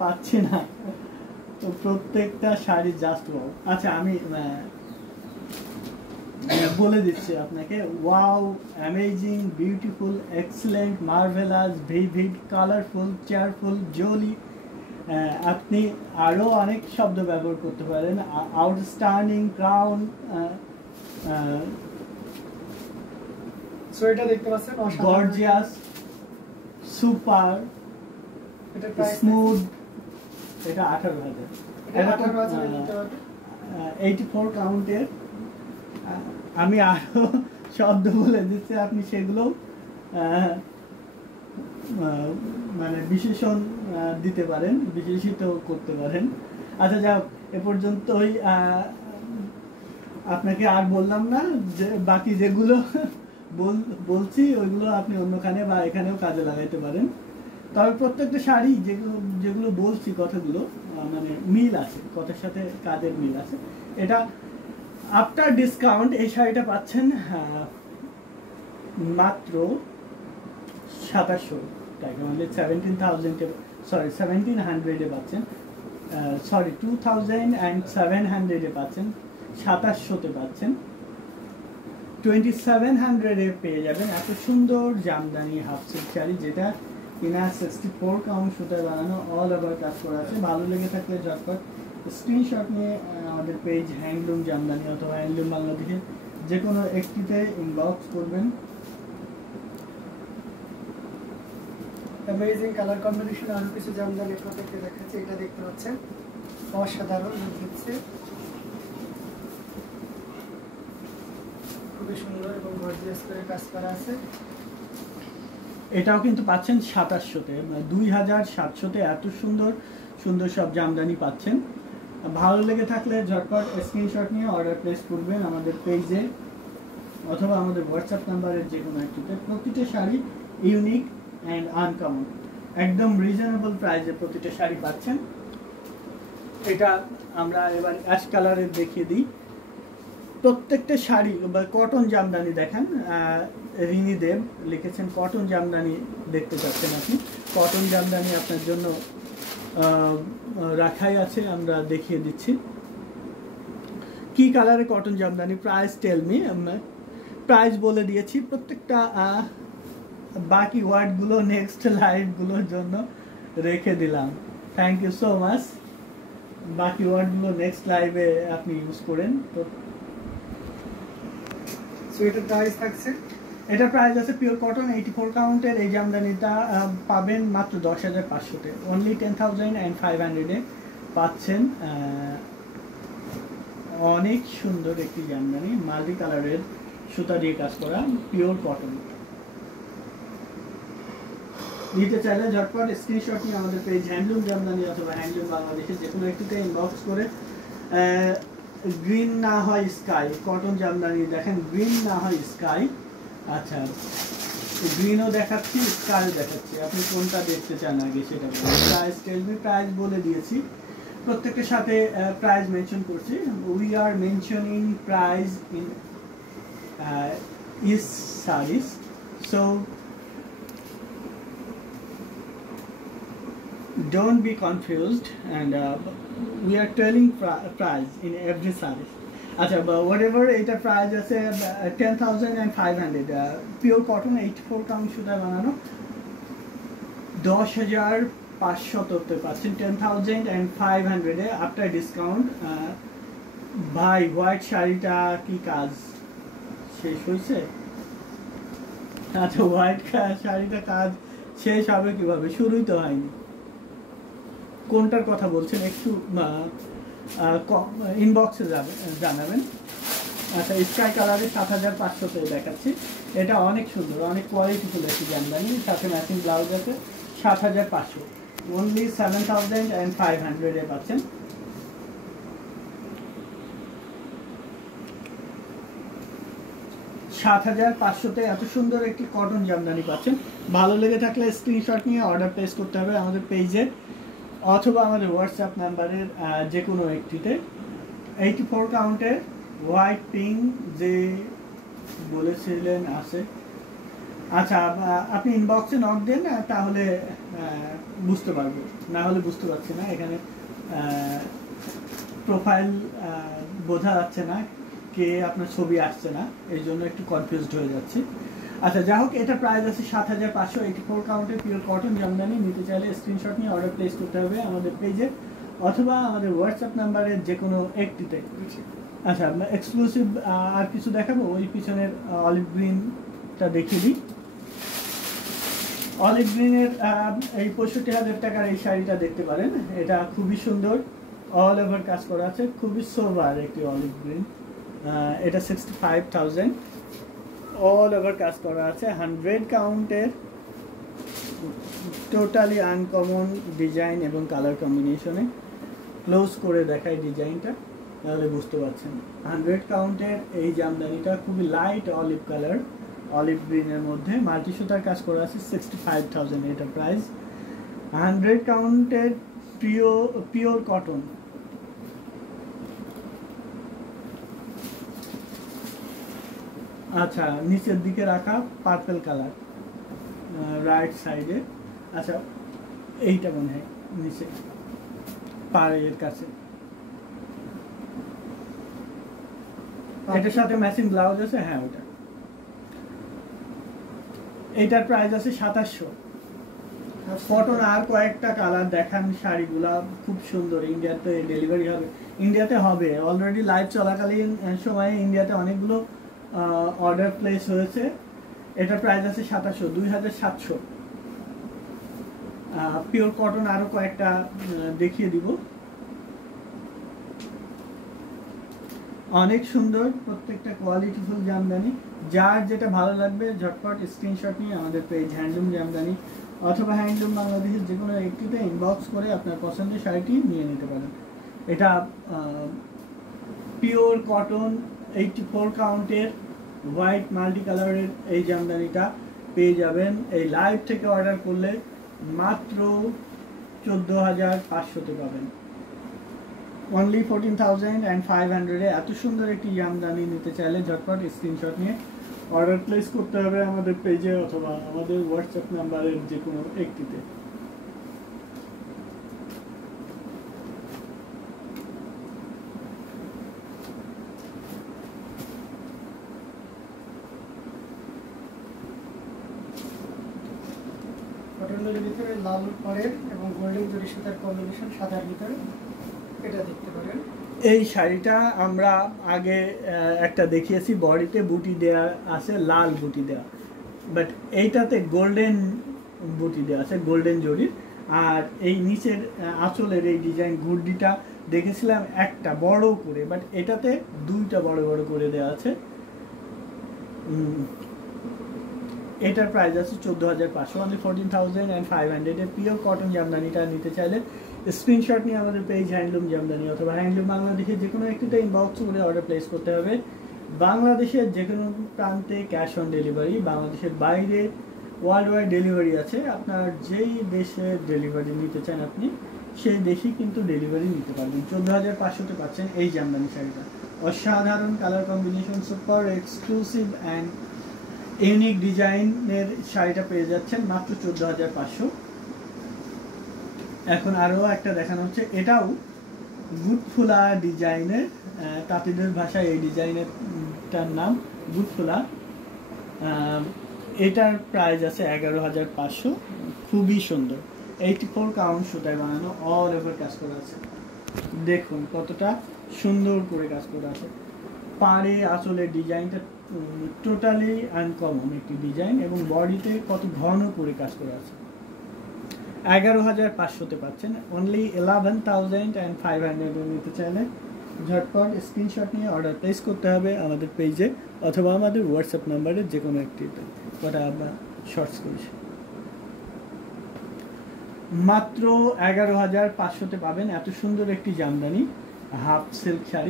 পাচ্ছি না তো প্রত্যেকটা শাড়ি জাস্ট ওয়াও। আচ্ছা আমি বলে দিচ্ছি আপনাকে, wow, amazing, beautiful, excellent, marvellous, vivid, colourful, cheerful, jolly, আপনি আরও অনেক শব্দ ব্যবহার করতে পারেন, আউটস্ট্যান্ডিং, ক্রাউন, সো এটা দেখতে পাচ্ছেন গর্জিয়াস, সুপার, এটা প্রাইস স্মুথ। এটা 18,000। এটা 18,000 নিতে হবে। 84 কাউন্টের। আমি আরো শব্দ বলে দিচ্ছি, আপনি সেগুলো মানে বিশেষণ দিতে পারেন, বিশেষিত করতে পারেন। আচ্ছা যাও, এ পর্যন্তই। আপনাকে আর বললাম না, যে বাকি যেগুলো বলছি ওইগুলো আপনি অন্যখানে বা এখানেও কাজে লাগাইতে পারেন। তবে প্রত্যেকটা শাড়ি যেগুলো বলছি কথাগুলো মানে মিল আছে, কথার সাথে কাজের মিল আছে। এটা আফটার ডিসকাউন্ট এই শাড়িটা পাচ্ছেন মাত্র 2700 টাকা, মানে 1700 পাচ্ছেন, 2700 পাচ্ছেন, 2700 পাচ্ছেন, 2700 পেয়ে যাবেন এত সুন্দর জামদানি হাফ সিল্ক শাড়ি, যেটা কিনা 64 কাউন্ট সুতায় বানানো, অল ওভার কাজ করা আছে। ভালো লেগে থাকলে ঝটপট স্ক্রিনশট নিয়ে আমাদের পেজ হ্যান্ডলুম জামদানি অথবা হ্যান্ডলুম বাংলাদেশের যে কোনো একটিতে ইনবক্স করবেন। অ্যামেজিং কালার কম্বিনেশন আরো কিছু জামদানি আপনাদেরকে দেখাচ্ছি। এটা দেখতে পাচ্ছেন অসাধারণ লুক দিচ্ছে, খুবই সুন্দর এবং গর্জিয়াস করে কাজ করা আছে। এটাও কিন্তু পাচ্ছেন 2700-তে, 2700-তে এত সুন্দর সুন্দর সব জামদানি পাচ্ছেন। ভালো লেগে থাকলে ঝটপট স্ক্রিনশট নিয়ে অর্ডার প্লেস করবেন আমাদের পেজে অথবা আমাদের হোয়াটসঅ্যাপ নাম্বারের যে কোনো একটিতে। প্রতিটা শাড়ি ইউনিক অ্যান্ড আনকমন, একদম রিজনেবল প্রাইসে প্রতিটা শাড়ি পাচ্ছেন। এটা আমরা এবার অ্যাশ কালারের দেখিয়ে দিই। প্রত্যেকটা শাড়ি বা কটন জামদানি দেখেন, রিনি দেব লিখেছেন কটন জামদানি দেখতে পাচ্ছেন আপনি। কটন জামদানি আপনার জন্য রাখাই আছে, আমরা দেখিয়ে দিচ্ছি কি কালারে cotton jamdani. Price tell me, price বলে দিয়েছি। প্রত্যেকটা বাকি ওয়ার্ডগুলো নেক্সট লাইভগুলোর জন্য রেখে দিলাম। Thank you so much. বাকি ওয়ার্ডগুলো নেক্সট লাইভে আপনি ইউজ করেন। তো এটার প্রাইস থাকছে, এটা প্রাইস আছে পিওর কটন 84 কাউন্টের এই জামদানিটা পাবেন মাত্র 10,500-তে, অনলি 10,500-এ পাচ্ছেন। অনেক সুন্দর একটি জামদানি, মাল্টি কালারের সুতা দিয়ে কাজ করা, পিওর কটন। নিতে চাইলে ঝটপট স্ক্রিনশট নিয়ে আমাদের পেজ হ্যান্ডলুম জামদানি অথবা হ্যান্ডলুম বাংলাদেশের যে কোনো একটিতে ইনবক্স করে। গ্রিন না হয় স্কাই কটন জামদানি দেখেন, গ্রিন না হয় স্কাই। আচ্ছা, গ্রিনও দেখাচ্ছি, স্কাইও দেখাচ্ছি, আপনি কোনটা দেখতে চান আগে সেটা বলুন। প্রাইস টেলমি, প্রাইস বলে দিয়েছি, প্রত্যেকের সাথে প্রাইস মেনশন করছি। We are mentioning price in is সারিস, so don't be confused, and we are telling price in every service. আচ্ছা, whatever এটা প্রাইস আছে 10,500, পিওর কটন 84 কাউন্ট সুতায় বানানো, 10,500-তে পাচ্ছেন 10,500-এ আফটার ডিসকাউন্ট। ভাই হোয়াইট শাড়িটা কি কাজ শেষ হয়েছে? আচ্ছা, হোয়াইট শাড়িটা কাজ শেষ হবে কিভাবে, শুরুই তো হয়নি। কোনটার কথা বলছেন একটু ইনবক্সে জানাবেন। আচ্ছা, স্কাই কালারে 7,500-তে দেখাচ্ছি। এটা অনেক সুন্দর, অনেক কোয়ালিটিফুল একটি জামদানি, সাথে ম্যাচিং ব্লাউজ আছে। 7,500, অনলি 7,500-এ পাচ্ছেন। $7,500-তে এত সুন্দর একটি কটন জামদানি পাচ্ছেন। ভালো লেগে থাকলে স্ক্রিনশট নিয়ে অর্ডার প্লেস করতে হবে আমাদের পেজে অথবা আমাদের হোয়াটসঅ্যাপ নাম্বারের যে কোনো একটিতে। 84 কাউন্টের হোয়াইট পিঙ্ক যে বলেছিলেন আছে, আচ্ছা, আপনি ইনবক্সে নক দেন, তাহলে বুঝতে পারবো, না হলে বুঝতে পারছি না। এখানে প্রোফাইল বোঝা যাচ্ছে না, কে আপনার ছবি আসছে না, এই জন্য একটু কনফিউজড হয়ে যাচ্ছি। আচ্ছা, যা হোক, এটা প্রাইস আছে 7584 কাউন্টের পিওর কটন জামদানি। নিতে চাইলে স্ক্রিনশট নিয়ে অর্ডার প্লেস করতে হবে আমাদের পেজে অথবা আমাদের হোয়াটসঅ্যাপ নাম্বারের যে কোনো একটিতে। আচ্ছা, এক্সক্লুসিভ আর কিছু দেখাবো? ওই পিছনের অলিভ গ্রিনটা দেখিয়ে দিই। অলিভ গ্রিনের এই 65,000 টাকার এই শাড়িটা দেখতে পারেন। এটা খুবই সুন্দর, অল ওভার কাজ করা আছে, খুবই সোভার একটি অলিভ গ্রিন। এটা 65,000, অল ওভার কাজ করা আছে, 100 কাউন্টের, টোটালি আনকমন ডিজাইন এবং কালার কম্বিনেশনে। ক্লোজ করে দেখাই ডিজাইনটা, তাহলে বুঝতে পারছেন। 100 কাউন্টের এই জামদানিটা খুবই লাইট অলিভ কালার, অলিভ গ্রিনের মধ্যে মাল্টি সুতার কাজ করা আছে। 65,000 এটা প্রাইস। 100 কাউন্টের pure cotton. আচ্ছা, নিচের দিকে রাখা পার্পল কালার রাইট সাইডে। আচ্ছা, এইটা মনে হয় নিচে পাড়ের কাছে। এটার সাথে ম্যাচিং ব্লাউজ আছে, হ্যাঁ ওটা। এইটার প্রাইস আছে 2700। কটন আর কয়েকটা কালার দেখান, শাড়িগুলা খুব সুন্দর। ইন্ডিয়াতে ডেলিভারি হবে, ইন্ডিয়াতে হবে অলরেডি। লাইভ চলাকালীন সময়ে ইন্ডিয়াতে অনেকগুলো অর্ডার প্লেস হয়েছে। এটার প্রাইস আছে 2700, 2700। পিওর কটন আরো কয়েকটা দেখিয়ে দিব। অনেক সুন্দর, প্রত্যেকটা কোয়ালিটিফুল জামদানি। যার যেটা ভালো লাগবে ঝটপট স্ক্রিনশট নিয়ে আমাদের পেজ হ্যান্ডলুম জামদানি অথবা হ্যান্ডলুম বাংলাদেশের যে কোনো একটিতে ইনবক্স করে আপনার পছন্দের শাড়িটি নিয়ে নিতে পারেন। এটা পিওর কটন 84 কাউন্টের হোয়াইট মাল্টি কালারের এই জামদানিটা পেয়ে যাবেন এই লাইভ থেকে অর্ডার করলে মাত্র 14,500-তে পাবেন। অনলি 14,500-এ এত সুন্দর একটি জামদানি নিতে চাইলে ঝটপট স্ক্রিনশট নিয়ে অর্ডার প্লেস করতে হবে আমাদের পেজে অথবা আমাদের হোয়াটসঅ্যাপ নাম্বারের যে কোনো একটিতে। কটনের ভিতরে লাল পাড়ের এবং গোল্ডেন জরি সুতার কম্বিনেশন, সাদার ভিতরে, এটা দেখতে পারেন। এই শাড়িটা আমরা আগে একটা দেখিয়েছি, বডিতে বুটি দেয়া আছে, লাল বুটি দেয়া, বাট এইটাতে গোল্ডেন বুটি দেওয়া আছে, গোল্ডেন জরির। আর এই নিচের আঁচলের এই ডিজাইন ঘুরডিটা দেখেছিলাম একটা বড় করে, বাট এটাতে দুইটা বড় বড় করে দেওয়া আছে। এটার প্রাইস আছে 14,500, অনলি 14,500-এ পিওর কটন জামদানিটা নিতে চাইলে স্ক্রিনশট নিয়ে আমাদের পেজ হ্যান্ডলুম জামদানি অথবা হ্যান্ডলুম বাংলাদেশের যে কোনো একটিতে ইনবক্স করে অর্ডার প্লেস করতে হবে। বাংলাদেশের যে কোনো প্রান্তে ক্যাশ অন ডেলিভারি, বাংলাদেশের বাইরে ওয়ার্ল্ড ওয়াইড ডেলিভারি আছে। আপনার যেই দেশে ডেলিভারি নিতে চান আপনি সেই দেশেই কিন্তু ডেলিভারি নিতে পারবেন। 14,500-তে পাচ্ছেন এই জামদানি শাড়িটা। অসাধারণ colour combination, super exclusive and unique ডিজাইনের শাড়িটা পেয়ে যাচ্ছেন মাত্র 14,500। এখন আরও একটা দেখানো হচ্ছে, এটাও গুটফুলা ডিজাইনের, তাঁতিদের ভাষায় এই ডিজাইনেরটার নাম গুটফুলা। এটার প্রাইস আছে 11,500। খুবই সুন্দর, 84 কাউন্ট সুতায় বানানো, অল ওভার কাজ করা আছে। দেখুন কতটা সুন্দর করে কাজ করা আছে। পাড়ে আঁচলের ডিজাইনটা টোটালি আনকমন একটি ডিজাইন এবং বডিতে কত ঘন করে কাজ করা আছে। 11,500-তে পাচ্ছেন, অনলি 11,500 নিতে চাইলে ঝটপট স্ক্রিনশট নিয়ে অর্ডার প্লেস করতে হবে আমাদের পেজে অথবা আমাদের হোয়াটসঅ্যাপ নাম্বারে যে কোনো একটিতে, ওটা আমরা শর্টস করেছি। মাত্র 11,500-তে পাবেন এত সুন্দর একটি জামদানি হাফ সিল্ক শাড়ি।